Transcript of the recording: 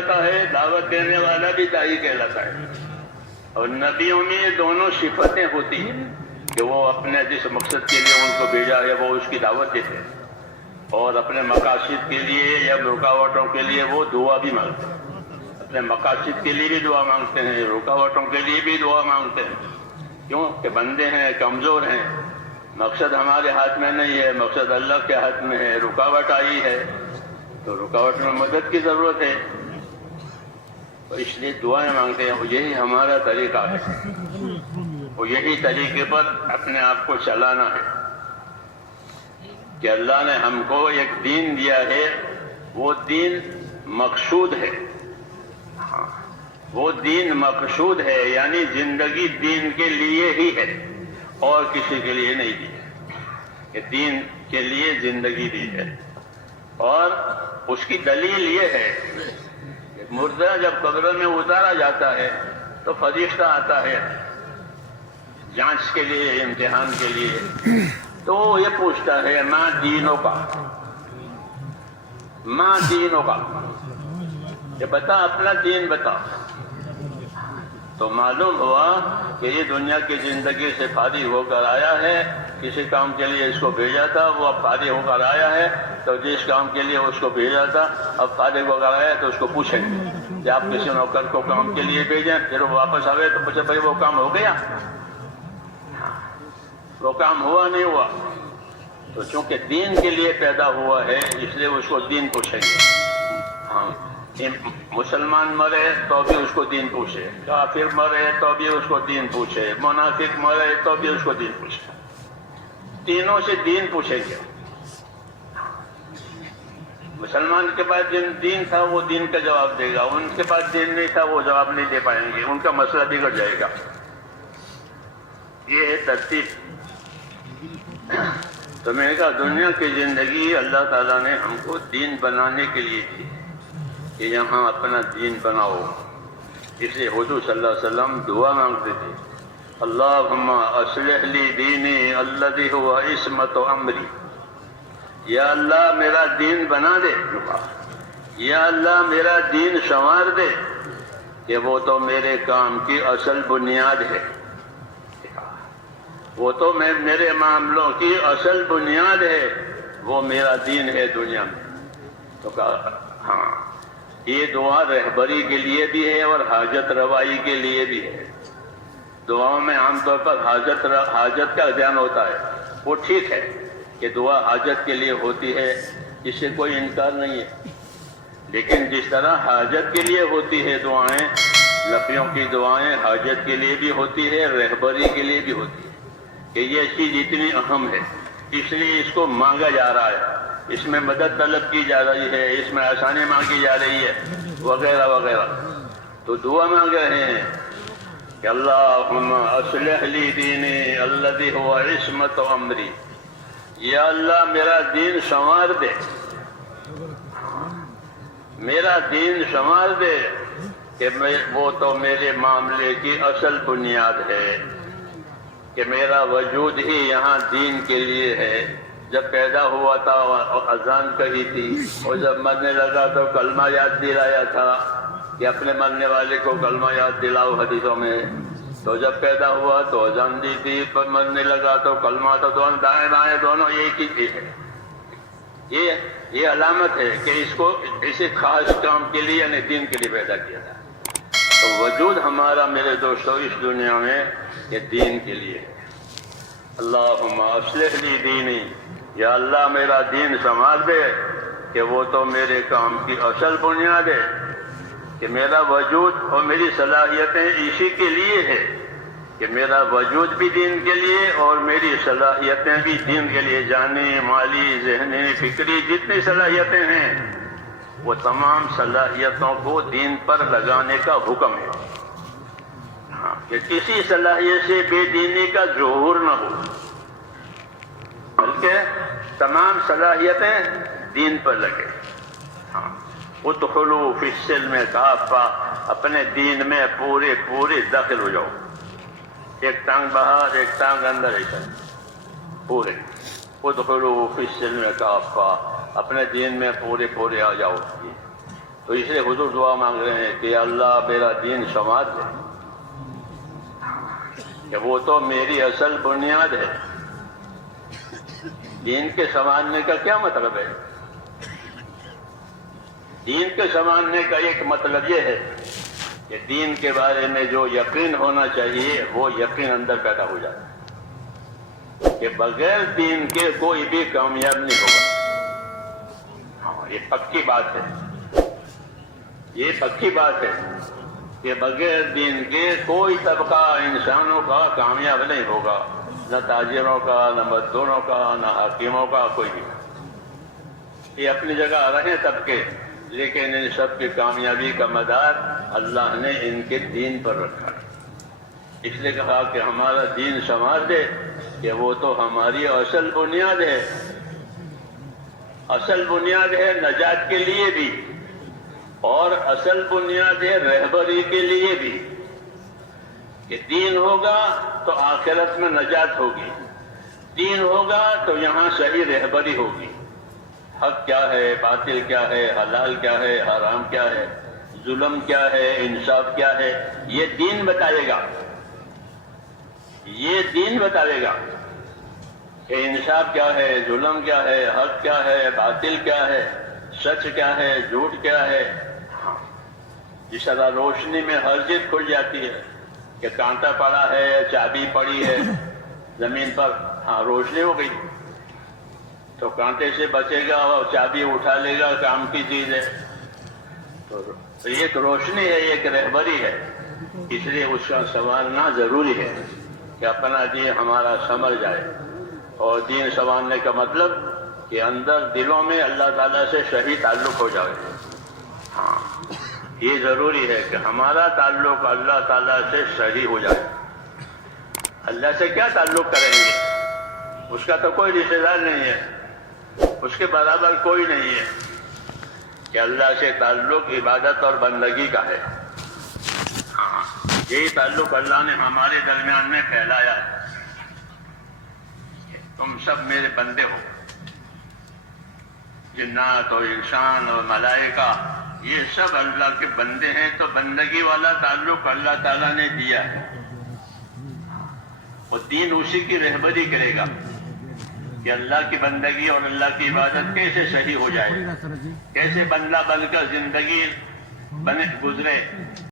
کہلاتا ہے، دعوت دینے والا بھی داعی کہلاتا ہے۔ اور نبیوں میں یہ دونوں صفتیں ہوتی ہیں کہ وہ اپنے جس مقصد کے لیے ان کو بھیجا ہے وہ اس کی دعوت دیتے ہیں، اور اپنے مقاصد کے لیے یا رکاوٹوں کے لیے وہ دعا بھی مانگتے ہیں۔ اپنے مقاصد کے لیے بھی دعا مانگتے ہیں، رکاوٹوں کے لیے بھی دعا مانگتے ہیں۔ کیوں کہ بندے ہیں، کمزور ہیں، مقصد ہمارے ہاتھ میں نہیں ہے، مقصد اللہ کے ہاتھ میں ہے۔ رکاوٹ آئی ہے تو رکاوٹ میں مدد کی ضرورت ہے، تو اس لیے دعائیں مانگتے ہیں۔ یہی ہمارا طریقہ ہے، اور یہی طریقے پر اپنے آپ کو چلانا ہے کہ اللہ نے ہم کو ایک دین دیا ہے، وہ دین مقصود ہے۔ ہاں، وہ دین مقصود ہے، یعنی زندگی دین کے لیے ہی ہے اور کسی کے لیے نہیں دی ہے، کہ دین کے لیے زندگی دی ہے۔ اور اس کی دلیل یہ ہے کہ مردہ جب قبر میں اتارا جاتا ہے تو فرشتہ آتا ہے جانچ کے لیے، امتحان کے لیے، تو وہ یہ پوچھتا ہے ماں دینوں کا، ماں دینوں کا، کہ بتا اپنا دین بتا۔ تو معلوم ہوا کہ یہ دنیا کی زندگی سے فارغ ہو کر آیا ہے، کسی کام کے لیے اس کو بھیجا تھا، وہ اب فارغ ہو کر آیا ہے، تو جس کام کے لیے اس کو بھیجا تھا اب فارغ ہو کر آیا ہے، تو اس کو پوچھیں گے کہ آپ کسی نوکر کو کام کے لیے بھیجیں، پھر وہ واپس آئے تو پوچھے بھائی وہ کام ہو گیا؟ وہ کام ہوا نہیں ہوا؟ تو چونکہ دین کے لیے پیدا ہوا ہے اس لیے اس کو دین پوچھیں گے۔ ہاں، مسلمان مرے تو بھی اس کو دین پوچھے، کافر مرے تو بھی اس کو دین پوچھے، منافق مرے تو بھی اس کو دین پوچھے، تینوں سے دین پوچھیں گے۔ مسلمان کے پاس جن دین تھا وہ دین کا جواب دے گا، ان کے پاس دین نہیں تھا وہ جواب نہیں دے پائیں گے، ان کا مسئلہ بگڑ جائے گا۔ یہ ہے ترتیب۔ تو میں نے کہا دنیا کی زندگی اللہ تعالیٰ نے ہم کو دین بنانے کے لیے دی کہ یہاں اپنا دین بناؤ۔ اس لیے حضور صلی اللہ علیہ وسلم دعا مانگتے تھے، اللہم اصلح لی دینی الذی هو عصمت امری، یا اللہ میرا دین بنا دے، یا اللہ میرا دین سنوار دے کہ وہ تو میرے کام کی اصل بنیاد ہے، وہ تو میرے معاملوں کی اصل بنیاد ہے، وہ میرا دین ہے دنیا میں۔ تو کہا ہاں، یہ دعا رہبری کے لیے بھی ہے اور حاجت روائی کے لیے بھی ہے۔ دعاؤں میں عام طور پر حاجت کا دھیان ہوتا ہے، وہ ٹھیک ہے کہ دعا حاجت کے لیے ہوتی ہے، اس سے کوئی انکار نہیں ہے، لیکن جس طرح حاجت کے لیے ہوتی ہے دعائیں، نبیوں کی دعائیں حاجت کے لیے بھی ہوتی ہے، رہبری کے لیے بھی ہوتی ہے، کہ یہ چیز اتنی اہم ہے اس لیے اس کو مانگا جا رہا ہے، اس میں مدد طلب کی جا رہی ہے، اس میں آسانی مانگی جا رہی ہے، وغیرہ وغیرہ۔ تو دعا مانگ رہے ہیں کہ اللہم اصلح لی دینی الذی هو عصمت امری، یا اللہ میرا دین سنوار دے، میرا دین سنوار دے کہ وہ تو میرے معاملے کی اصل بنیاد ہے، کہ میرا وجود ہی یہاں دین کے لیے ہے۔ جب پیدا ہوا تھا اذان کہی تھی، اور جب مرنے لگا تو کلمہ یاد دلایا تھا کہ اپنے مرنے والے کو کلمہ یاد دلاؤ حدیثوں میں۔ تو جب پیدا ہوا تو اذان دی تھی، پر مرنے لگا تو کلمہ، تو دونوں دائیں بائیں دونوں ایک ہی چیز ہے۔ یہ علامت ہے کہ اس کو اسی خاص کام کے لیے یعنی دین کے لیے پیدا کیا تھا۔ تو وجود ہمارا میرے دوستو اس دنیا میں یہ دین کے لیے ہے۔ اللہم اصلح لی دینی، یا اللہ میرا دین سنوار دے کہ وہ تو میرے کام کی اصل بنیاد ہے، کہ میرا وجود اور میری صلاحیتیں اسی کے لیے ہے، کہ میرا وجود بھی دین کے لیے اور میری صلاحیتیں بھی دین کے لیے، جانی، مالی، ذہنی، فکری، جتنی صلاحیتیں ہیں وہ تمام صلاحیتوں کو دین پر لگانے کا حکم ہے، کہ کسی صلاحیت سے بے دینی کا ظہور نہ ہو، بلکہ تمام صلاحیتیں دین پر لگے۔ ادخلوا فی السلم کافہ، اپنے دین میں پورے داخل ہو جاؤ، ایک ٹانگ باہر ایک ٹانگ اندر، ایسا پورے۔ ادخلوا فی السلم کافہ، اپنے دین میں پورے آ جاؤ۔ تو اس لیے حضور دعا مانگ رہے ہیں کہ اللہ میرا دین سنوار دے، کہ وہ تو میری اصل بنیاد ہے۔ دین کے سنوارنے کا کیا مطلب ہے؟ دین کے سنوارنے کا ایک مطلب یہ ہے کہ دین کے بارے میں جو یقین ہونا چاہیے وہ یقین اندر پیدا ہو جاتا ہے کہ بغیر دین کے کوئی بھی کامیاب نہیں ہوگا۔ ہاں، یہ پکی بات ہے، یہ پکی بات ہے کہ بغیر دین کے کوئی طبقہ انسانوں کا کامیاب نہیں ہوگا، نہ تاجروں کا، نہ مزدوروں کا، نہ حاکموں کا، کوئی بھی۔ یہ اپنی جگہ رہے طبقے، لیکن ان سب کی کامیابی کا مدار اللہ نے ان کے دین پر رکھا۔ اس لیے کہا کہ ہمارا دین سنوار دے، کہ وہ تو ہماری اصل بنیاد ہے، اصل بنیاد ہے نجات کے لیے بھی، اور اصل بنیاد ہے رہبری کے لیے بھی، کہ دین ہوگا تو آخرت میں نجات ہوگی، دین ہوگا تو یہاں صحیح رہبری ہوگی، حق کیا ہے، باطل کیا ہے، حلال کیا ہے، حرام کیا ہے، ظلم کیا ہے، انصاف کیا ہے، یہ دین بتائے گا، یہ دین بتائے گا کہ انصاف کیا ہے، ظلم کیا ہے، حق کیا ہے، باطل کیا ہے، سچ کیا ہے، جھوٹ کیا ہے۔ جس طرح روشنی میں ہر چیز کھل جاتی ہے کہ کانٹا پڑا ہے، چابی پڑی ہے زمین پر، ہاں روشنی ہو گئی، تو کانٹے سے بچے گا اور چابی اٹھا لے گا، کام کی چیز ہے۔ تو ایک روشنی ہے، ایک رہبری ہے، اس لیے اس کا سنوارنا ضروری ہے کہ اپنا دین ہمارا سمجھ جائے۔ اور دین سنوارنے کا مطلب کہ اندر دلوں میں اللہ تعالیٰ سے صحیح تعلق ہو جائے۔ ہاں، یہ ضروری ہے کہ ہمارا تعلق اللہ تعالیٰ سے صحیح ہو جائے۔ اللہ سے کیا تعلق کریں گے؟ اس کا تو کوئی رشتہ دار نہیں ہے، اس کے برابر کوئی نہیں ہے، کہ اللہ سے تعلق عبادت اور بندگی کا ہے۔ ہاں، یہی تعلق اللہ نے ہمارے درمیان میں پھیلایا ہے۔ تم سب میرے بندے ہو، جنات اور انسان اور ملائکہ، یہ سب اللہ کے بندے ہیں، تو بندگی والا تعلق اللہ تعالیٰ نے دیا ہے، اور دین اسی کی رہبری کرے گا کہ اللہ کی بندگی اور اللہ کی عبادت کیسے صحیح ہو جائے، کیسے بندہ بن کر زندگی گزرے۔